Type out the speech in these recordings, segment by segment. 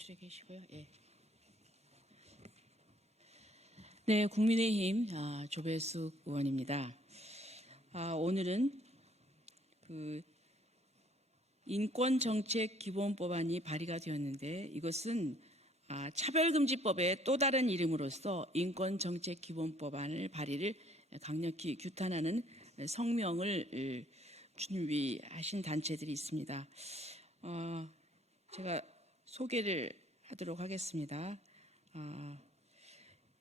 호출해 계시고요. 예. 네, 국민의힘 조배숙 의원입니다. 오늘은 그 인권정책기본법안이 발의가 되었는데 이것은 차별금지법의 또 다른 이름으로서 인권정책기본법안을 발의를 강력히 규탄하는 성명을 준비하신 단체들이 있습니다. 제가 소개를 하도록 하겠습니다.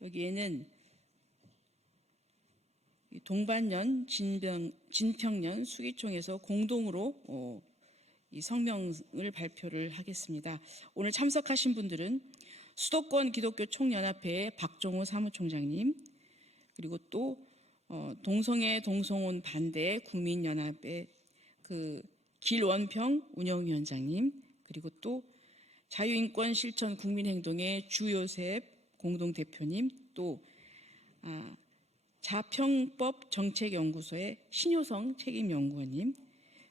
여기에는 동반년, 진평년, 수기총에서 공동으로 이 성명을 발표를 하겠습니다. 오늘 참석하신 분들은 수도권 기독교 총연합회의 박종호 사무총장님, 그리고 또 동성애 동성혼 반대 국민연합의 그 길원평 운영위원장님, 그리고 또 자유인권 실천 국민행동의 주요셉 공동대표님, 또 자평법 정책연구소의 신효성 책임연구원님,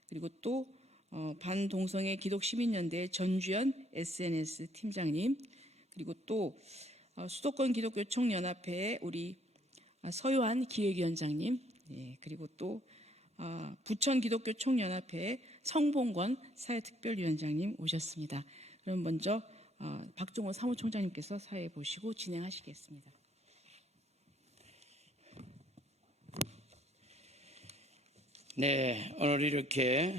그리고 또 반동성애 기독시민연대 전주연 SNS 팀장님, 그리고 또 수도권 기독교 총연합회의 우리 서요한 기획위원장님, 그리고 또 부천 기독교 총연합회의 성봉권 사회특별위원장님 오셨습니다. 그럼 먼저 박종호 사무총장님께서 사회 보시고 진행하시겠습니다. 네, 오늘 이렇게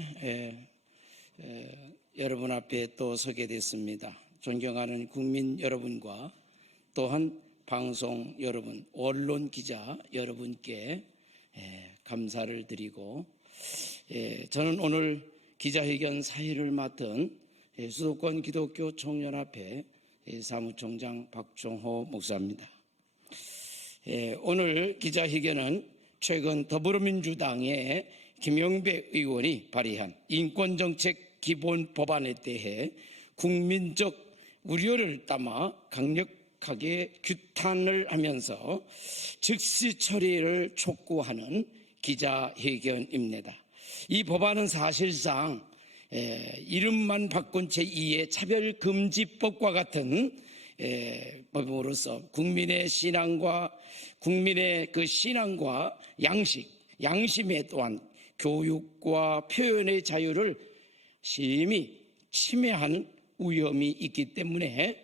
여러분 앞에 또 서게 됐습니다. 존경하는 국민 여러분과 또한 방송 여러분, 언론 기자 여러분께 감사를 드리고, 저는 오늘 기자회견 사회를 맡은 수도권 기독교 총연합회 사무총장 박종호 목사입니다. 오늘 기자회견은 최근 더불어민주당의 김영배 의원이 발의한 인권정책 기본법안에 대해 국민적 우려를 담아 강력하게 규탄을 하면서 즉시 처리를 촉구하는 기자회견입니다. 이 법안은 사실상 이름만 바꾼 제2의 차별금지법과 같은 법으로서 국민의 신앙과 국민의 그 신앙과 양심에 또한 교육과 표현의 자유를 심히 침해하는 위험이 있기 때문에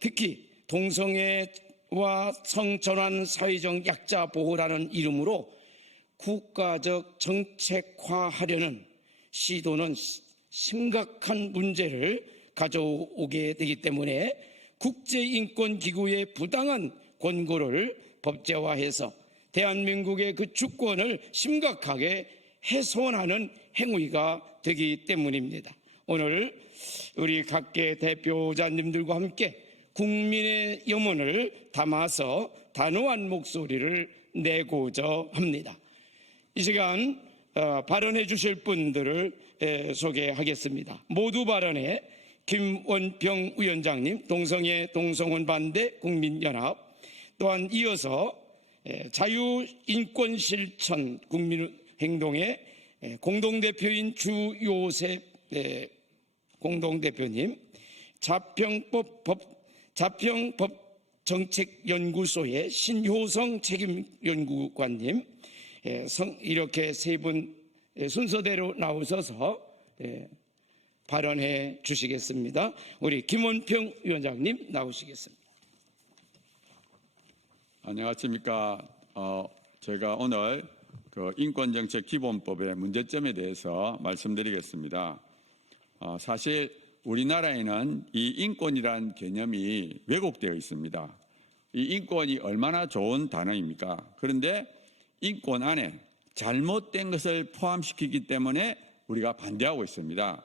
특히 동성애와 성전환 사회적 약자 보호라는 이름으로 국가적 정책화하려는 시도는 심각한 문제를 가져오게 되기 때문에 국제인권기구의 부당한 권고를 법제화해서 대한민국의 그 주권을 심각하게 훼손하는 행위가 되기 때문입니다. 오늘 우리 각계 대표자님들과 함께 국민의 염원을 담아서 단호한 목소리를 내고자 합니다. 이 시간 발언해 주실 분들을 소개하겠습니다. 모두 발언해 김원평 위원장님, 동성애 동성혼 반대 국민연합, 또한 이어서 자유인권실천 국민행동의 공동대표인 주요셉 공동대표님, 자평법 정책연구소의 신효성 책임연구관님, 이렇게 세 분 순서대로 나오셔서 발언해 주시겠습니다. 우리 김원평 위원장님 나오시겠습니다. 안녕하십니까. 제가 오늘 그 인권정책 기본법의 문제점에 대해서 말씀드리겠습니다. 사실 우리나라에는 이 인권이란 개념이 왜곡되어 있습니다. 이 인권이 얼마나 좋은 단어입니까? 그런데 인권 안에 잘못된 것을 포함시키기 때문에 우리가 반대하고 있습니다.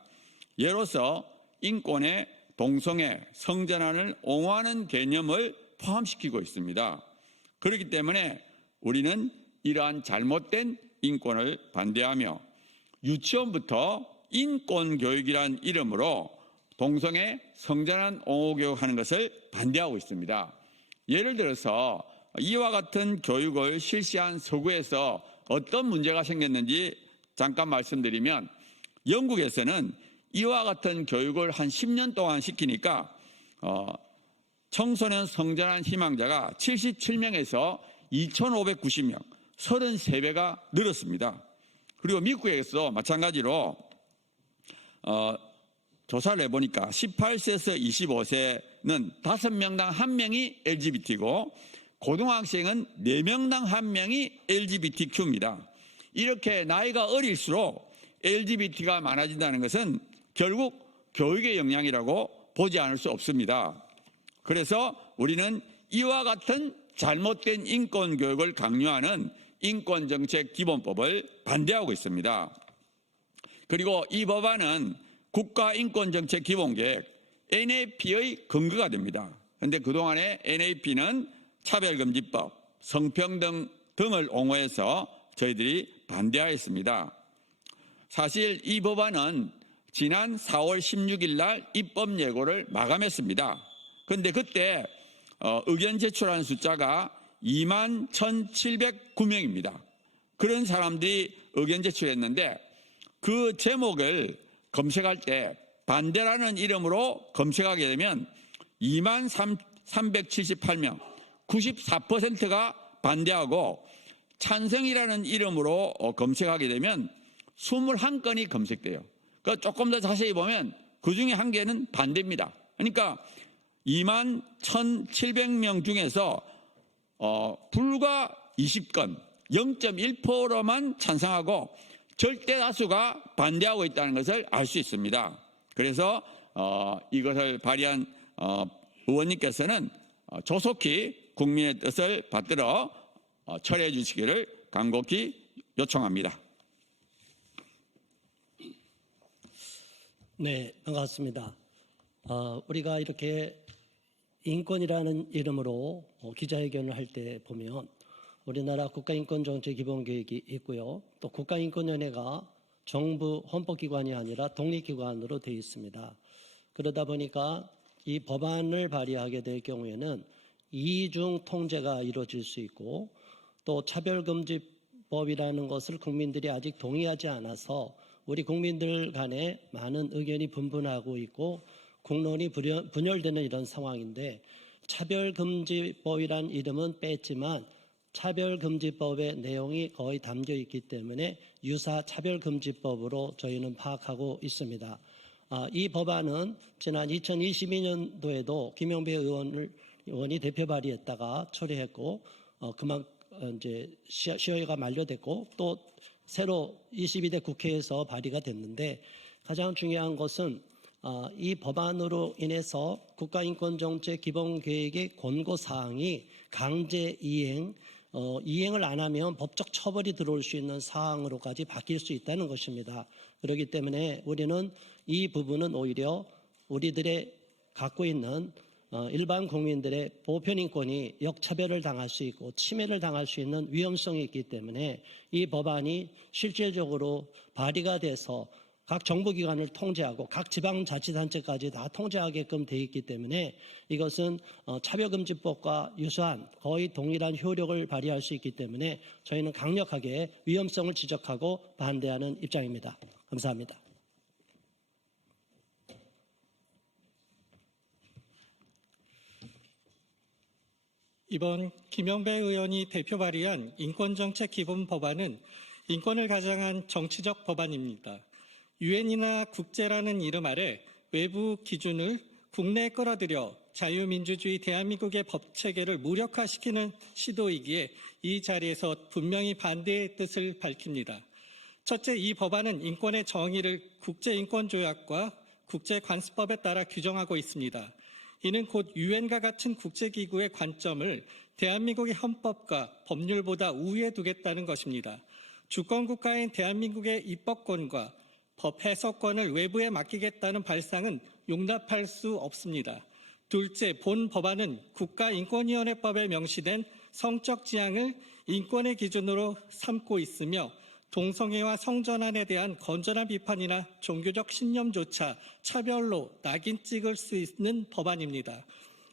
예로서 인권에 동성애, 성전환을 옹호하는 개념을 포함시키고 있습니다. 그렇기 때문에 우리는 이러한 잘못된 인권을 반대하며 유치원부터 인권교육이란 이름으로 동성애, 성전환 옹호교육하는 것을 반대하고 있습니다. 예를 들어서 이와 같은 교육을 실시한 서구에서 어떤 문제가 생겼는지 잠깐 말씀드리면, 영국에서는 이와 같은 교육을 한 10년 동안 시키니까 청소년 성전환 희망자가 77명에서 2,590명, 33배가 늘었습니다. 그리고 미국에서 마찬가지로 조사를 해보니까 18세에서 25세는 5명당 1명이 LGBT고 고등학생은 4명당 1명이 LGBTQ입니다. 이렇게 나이가 어릴수록 LGBT가 많아진다는 것은 결국 교육의 영향이라고 보지 않을 수 없습니다. 그래서 우리는 이와 같은 잘못된 인권 교육을 강요하는 인권정책 기본법을 반대하고 있습니다. 그리고 이 법안은 국가인권정책 기본계획 NAP의 근거가 됩니다. 그런데 그동안에 NAP는 차별금지법, 성평등 등을 옹호해서 저희들이 반대하였습니다. 사실 이 법안은 지난 4월 16일 날 입법 예고를 마감했습니다. 그런데 그때 의견 제출한 숫자가 21,709명입니다. 그런 사람들이 의견 제출했는데 그 제목을 검색할 때 반대라는 이름으로 검색하게 되면 2378명, 94%가 반대하고 찬성이라는 이름으로 검색하게 되면 21건이 검색돼요. 그러니까 조금 더 자세히 보면 그 중에 한 개는 반대입니다. 그러니까 21,700명 중에서 불과 20건, 0.1%만 찬성하고 절대 다수가 반대하고 있다는 것을 알 수 있습니다. 그래서 이것을 발의한 의원님께서는 조속히 국민의 뜻을 받들어 철회해 주시기를 간곡히 요청합니다. 네, 반갑습니다. 우리가 이렇게 인권이라는 이름으로 기자회견을 할 때 보면 우리나라 국가인권정책기본계획이 있고요. 또 국가인권위원회가 정부 헌법기관이 아니라 독립기관으로 되어 있습니다. 그러다 보니까 이 법안을 발의하게 될 경우에는 이중 통제가 이루어질 수 있고 또 차별금지법이라는 것을 국민들이 아직 동의하지 않아서 우리 국민들 간에 많은 의견이 분분하고 있고 국론이 분열되는 이런 상황인데 차별금지법이란 이름은 뺐지만 차별금지법의 내용이 거의 담겨 있기 때문에 유사 차별금지법으로 저희는 파악하고 있습니다. 이 법안은 지난 2022년도에도 김영배 의원이 대표 발의했다가 처리했고 이제 시효가 만료됐고 또 새로 22대 국회에서 발의가 됐는데 가장 중요한 것은 이 법안으로 인해서 국가인권정책 기본계획의 권고사항이 강제 이행을 안 하면 법적 처벌이 들어올 수 있는 사항으로까지 바뀔 수 있다는 것입니다. 그렇기 때문에 우리는 이 부분은 오히려 우리들의 갖고 있는 일반 국민들의 보편인권이 역차별을 당할 수 있고 침해를 당할 수 있는 위험성이 있기 때문에 이 법안이 실질적으로 발의가 돼서 각 정부기관을 통제하고 각 지방자치단체까지 다 통제하게끔 되어 있기 때문에 이것은 차별금지법과 유사한 거의 동일한 효력을 발휘할 수 있기 때문에 저희는 강력하게 위험성을 지적하고 반대하는 입장입니다. 감사합니다. 이번 김영배 의원이 대표 발의한 인권정책 기본 법안은 인권을 가장한 정치적 법안입니다. 유엔이나 국제라는 이름 아래 외부 기준을 국내에 끌어들여 자유민주주의 대한민국의 법체계를 무력화시키는 시도이기에 이 자리에서 분명히 반대의 뜻을 밝힙니다. 첫째, 이 법안은 인권의 정의를 국제인권조약과 국제관습법에 따라 규정하고 있습니다. 이는 곧 유엔과 같은 국제기구의 관점을 대한민국의 헌법과 법률보다 우위에 두겠다는 것입니다. 주권국가인 대한민국의 입법권과 법 해석권을 외부에 맡기겠다는 발상은 용납할 수 없습니다. 둘째, 본 법안은 국가인권위원회법에 명시된 성적 지향을 인권의 기준으로 삼고 있으며 동성애와 성전환에 대한 건전한 비판이나 종교적 신념조차 차별로 낙인 찍을 수 있는 법안입니다.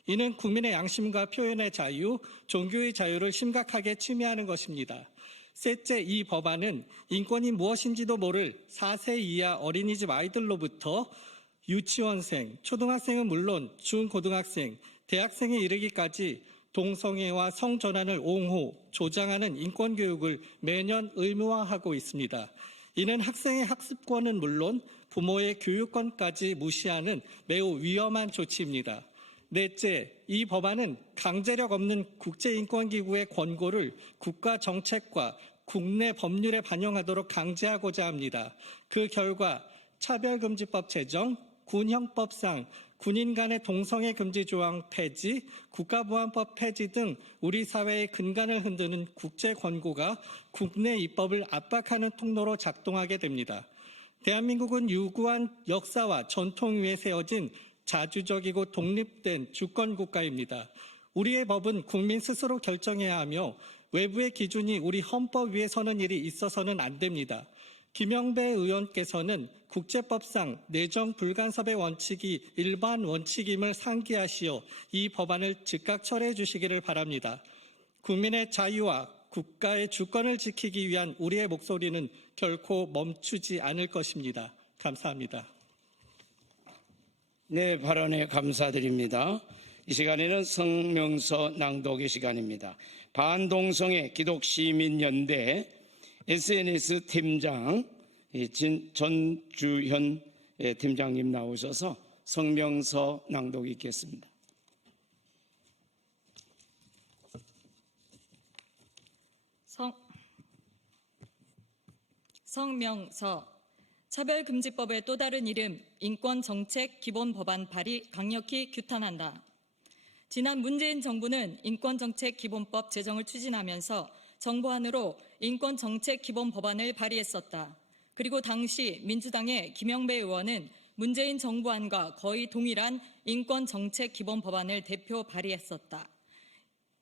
이는 국민의 양심과 표현의 자유, 종교의 자유를 심각하게 침해하는 것입니다. 셋째, 이 법안은 인권이 무엇인지도 모를 4세 이하 어린이집 아이들로부터 유치원생, 초등학생은 물론 중고등학생, 대학생에 이르기까지 동성애와 성전환을 옹호, 조장하는 인권교육을 매년 의무화하고 있습니다. 이는 학생의 학습권은 물론 부모의 교육권까지 무시하는 매우 위험한 조치입니다. 넷째, 이 법안은 강제력 없는 국제인권기구의 권고를 국가 정책과 국내 법률에 반영하도록 강제하고자 합니다. 그 결과 차별금지법 제정, 군형법상 군인 간의 동성애 금지 조항 폐지, 국가보안법 폐지 등 우리 사회의 근간을 흔드는 국제 권고가 국내 입법을 압박하는 통로로 작동하게 됩니다. 대한민국은 유구한 역사와 전통 위에 세워진 자주적이고 독립된 주권 국가입니다. 우리의 법은 국민 스스로 결정해야 하며 외부의 기준이 우리 헌법 위에 서는 일이 있어서는 안 됩니다. 김영배 의원께서는 국제법상 내정 불간섭의 원칙이 일반 원칙임을 상기하시어 이 법안을 즉각 철회해 주시기를 바랍니다. 국민의 자유와 국가의 주권을 지키기 위한 우리의 목소리는 결코 멈추지 않을 것입니다. 감사합니다. 네, 발언에 감사드립니다. 이 시간에는 성명서 낭독의 시간입니다. 반동성애 기독시민연대 SNS 팀장 전주현 팀장님 나오셔서 성명서 낭독이 있겠습니다. 성명서. 차별금지법의 또 다른 이름 인권정책기본법안 발의 강력히 규탄한다. 지난 문재인 정부는 인권정책기본법 제정을 추진하면서 정부안으로 인권정책기본법안을 발의했었다. 그리고 당시 민주당의 김영배 의원은 문재인 정부안과 거의 동일한 인권정책기본법안을 대표 발의했었다.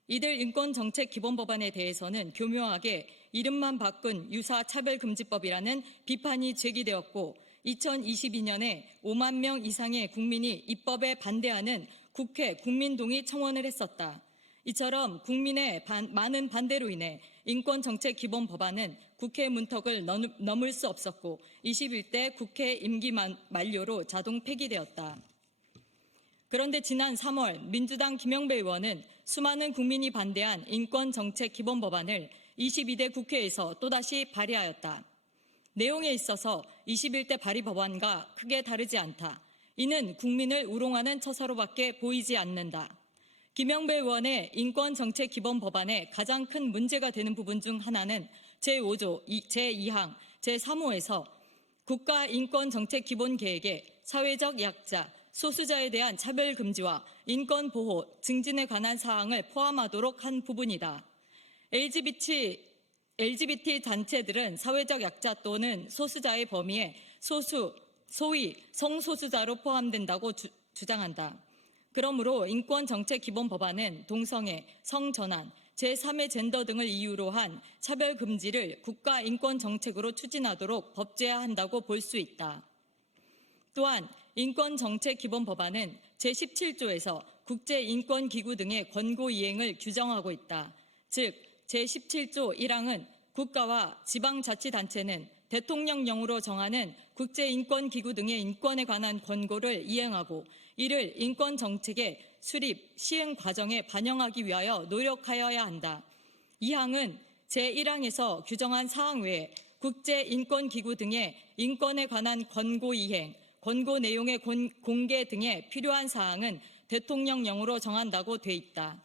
이들 인권정책기본법안에 대해서는 교묘하게 이름만 바꾼 유사차별금지법이라는 비판이 제기되었고 2022년에 5만 명 이상의 국민이 입법에 반대하는 국회 국민동의 청원을 했었다. 이처럼 국민의 많은 반대로 인해 인권정책기본법안은 국회 문턱을 넘을 수 없었고 21대 국회 임기 만료로 자동 폐기되었다. 그런데 지난 3월 민주당 김영배 의원은 수많은 국민이 반대한 인권정책기본법안을 22대 국회에서 또다시 발의하였다. 내용에 있어서 21대 발의 법안과 크게 다르지 않다. 이는 국민을 우롱하는 처사로밖에 보이지 않는다. 김영배 의원의 인권정책기본법안의 가장 큰 문제가 되는 부분 중 하나는 제5조 제2항 제3호에서 국가인권정책기본계획에 사회적 약자, 소수자에 대한 차별금지와 인권보호, 증진에 관한 사항을 포함하도록 한 부분이다. LGBT 단체들은 사회적 약자 또는 소수자의 범위에 소위 성소수자로 포함된다고 주장한다. 그러므로 인권정책기본법안은 동성애, 성전환, 제3의 젠더 등을 이유로 한 차별금지를 국가인권정책으로 추진하도록 법제화한다고 볼 수 있다. 또한 인권정책기본법안은 제17조에서 국제인권기구 등의 권고 이행을 규정하고 있다. 즉 제17조 1항은 국가와 지방자치단체는 대통령령으로 정하는 국제인권기구 등의 인권에 관한 권고를 이행하고 이를 인권정책의 수립, 시행 과정에 반영하기 위하여 노력하여야 한다. 2항은 제1항에서 규정한 사항 외에 국제인권기구 등의 인권에 관한 권고 이행, 권고 내용의 공개 등에 필요한 사항은 대통령령으로 정한다고 돼 있다.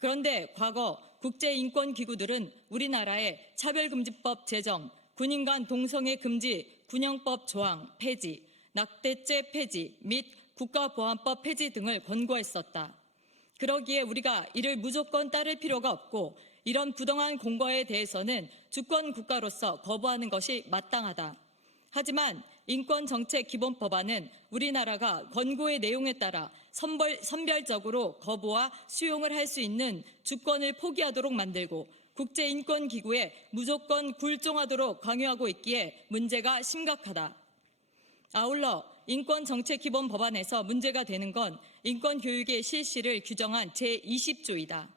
그런데 과거 국제인권기구들은 우리나라의 차별금지법 제정, 군인 간 동성애 금지 군형법 조항 폐지, 낙태죄 폐지 및 국가보안법 폐지 등을 권고했었다. 그러기에 우리가 이를 무조건 따를 필요가 없고 이런 부당한 공고에 대해서는 주권 국가로서 거부하는 것이 마땅하다. 하지만 인권정책기본법안은 우리나라가 권고의 내용에 따라 선별적으로 거부와 수용을 할 수 있는 주권을 포기하도록 만들고 국제인권기구에 무조건 굴종하도록 강요하고 있기에 문제가 심각하다. 아울러 인권정책기본법안에서 문제가 되는 건 인권교육의 실시를 규정한 제20조이다.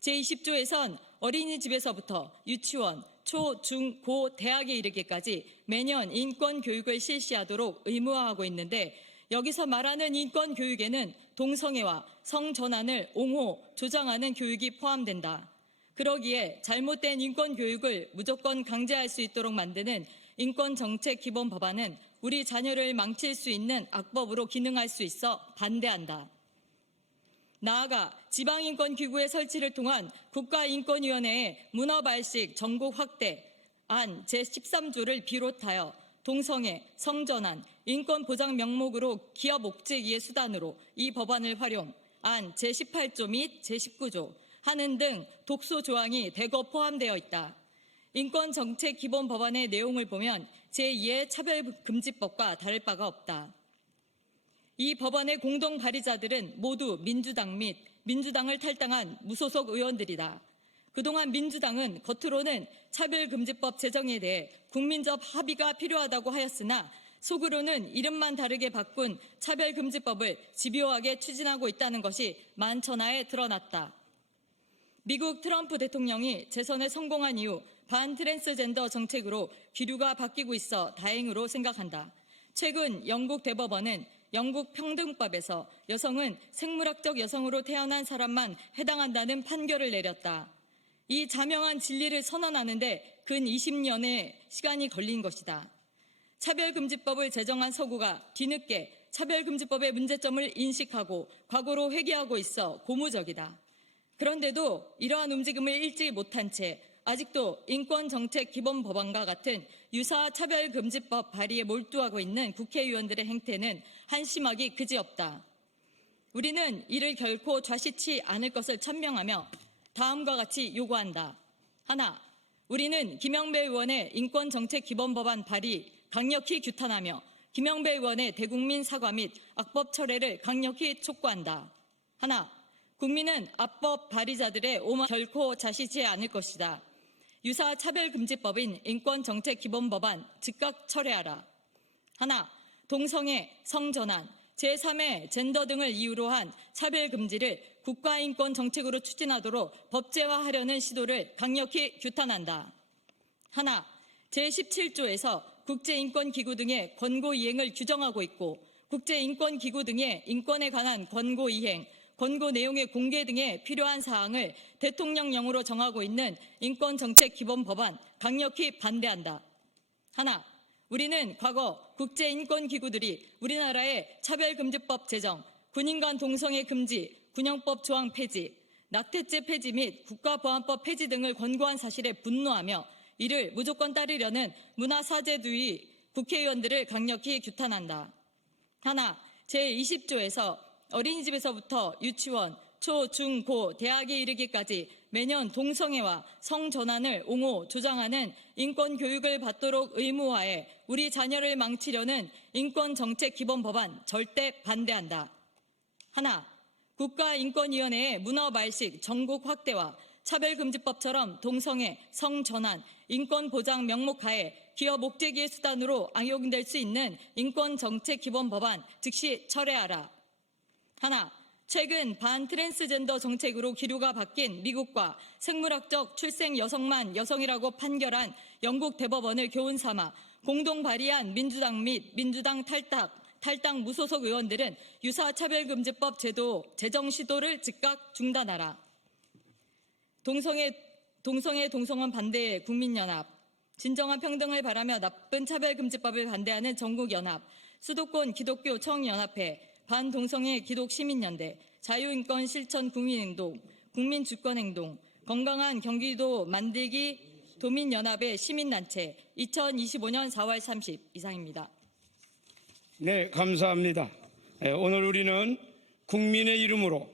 제20조에선 어린이집에서부터 유치원, 초, 중, 고, 대학에 이르기까지 매년 인권교육을 실시하도록 의무화하고 있는데 여기서 말하는 인권 교육에는 동성애와 성전환을 옹호, 조장하는 교육이 포함된다. 그러기에 잘못된 인권 교육을 무조건 강제할 수 있도록 만드는 인권정책 기본 법안은 우리 자녀를 망칠 수 있는 악법으로 기능할 수 있어 반대한다. 나아가 지방인권기구의 설치를 통한 국가인권위원회의 문어발식 전국 확대 안 제13조를 비롯하여 동성애, 성전환, 인권보장 명목으로 기업 옥죄기의 수단으로 이 법안을 활용, 안 제18조 및 제19조 하는 등 독소 조항이 대거 포함되어 있다. 인권정책 기본 법안의 내용을 보면 제2의 차별금지법과 다를 바가 없다. 이 법안의 공동 발의자들은 모두 민주당 및 민주당을 탈당한 무소속 의원들이다. 그동안 민주당은 겉으로는 차별금지법 제정에 대해 국민적 합의가 필요하다고 하였으나 속으로는 이름만 다르게 바꾼 차별금지법을 집요하게 추진하고 있다는 것이 만천하에 드러났다. 미국 트럼프 대통령이 재선에 성공한 이후 반트랜스젠더 정책으로 기류가 바뀌고 있어 다행으로 생각한다. 최근 영국 대법원은 영국 평등법에서 여성은 생물학적 여성으로 태어난 사람만 해당한다는 판결을 내렸다. 이 자명한 진리를 선언하는데 근 20년의 시간이 걸린 것이다. 차별금지법을 제정한 서구가 뒤늦게 차별금지법의 문제점을 인식하고 과거로 회귀하고 있어 고무적이다. 그런데도 이러한 움직임을 읽지 못한 채 아직도 인권정책기본법안과 같은 유사 차별금지법 발의에 몰두하고 있는 국회의원들의 행태는 한심하기 그지없다. 우리는 이를 결코 좌시치 않을 것을 천명하며 다음과 같이 요구한다. 하나, 우리는 김영배 의원의 인권정책기본법안 발의 강력히 규탄하며 김영배 의원의 대국민 사과 및 악법 철회를 강력히 촉구한다. 하나, 국민은 악법 발의자들의 오만 결코 자시지 않을 것이다. 유사 차별금지법인 인권정책기본법안 즉각 철회하라. 하나, 동성애, 성전환, 제3의 젠더 등을 이유로 한 차별금지를 국가인권정책으로 추진하도록 법제화하려는 시도를 강력히 규탄한다. 하나, 제17조에서 국제인권기구 등의 권고 이행을 규정하고 있고 국제인권기구 등의 인권에 관한 권고 이행, 권고 내용의 공개 등에 필요한 사항을 대통령령으로 정하고 있는 인권정책기본법안 강력히 반대한다. 하나, 우리는 과거 국제인권기구들이 우리나라의 차별금지법 제정, 군인 간 동성애 금지, 군형법 조항 폐지, 낙태죄 폐지 및 국가보안법 폐지 등을 권고한 사실에 분노하며 이를 무조건 따르려는 문화사제주의 국회의원들을 강력히 규탄한다. 하나, 제20조에서 어린이집에서부터 유치원, 초, 중, 고, 대학에 이르기까지 매년 동성애와 성전환을 옹호, 조장하는 인권교육을 받도록 의무화해 우리 자녀를 망치려는 인권정책기본법안 절대 반대한다. 하나, 국가인권위원회의 문어발식 전국 확대와 차별금지법처럼 동성애, 성전환, 인권보장 명목하에 기업 옥죄기의 수단으로 악용될 수 있는 인권정책기본법안 즉시 철회하라. 하나, 최근 반트랜스젠더 정책으로 기류가 바뀐 미국과 생물학적 출생 여성만 여성이라고 판결한 영국 대법원을 교훈 삼아 공동 발의한 민주당 및 민주당 탈당 무소속 의원들은 유사 차별금지법 제도 제정 시도를 즉각 중단하라. 동성원 반대의 국민연합, 진정한 평등을 바라며 나쁜 차별금지법을 반대하는 전국연합, 수도권 기독교 청연합회, 반동성애 기독시민연대, 자유인권 실천 국민행동, 국민주권행동, 건강한 경기도 만들기 도민연합의 시민단체 2025년 4월 30 이상입니다. 네, 감사합니다. 오늘 우리는 국민의 이름으로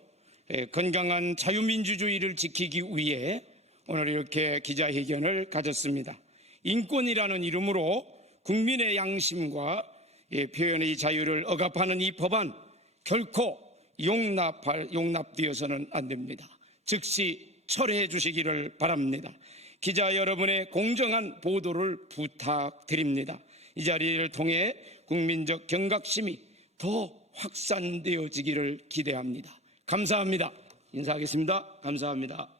건강한 자유민주주의를 지키기 위해 오늘 이렇게 기자회견을 가졌습니다. 인권이라는 이름으로 국민의 양심과 표현의 자유를 억압하는 이 법안 결코 용납되어서는 안 됩니다. 즉시 철회해 주시기를 바랍니다. 기자 여러분의 공정한 보도를 부탁드립니다. 이 자리를 통해 국민적 경각심이 더 확산되어지기를 기대합니다. 감사합니다. 인사하겠습니다. 감사합니다.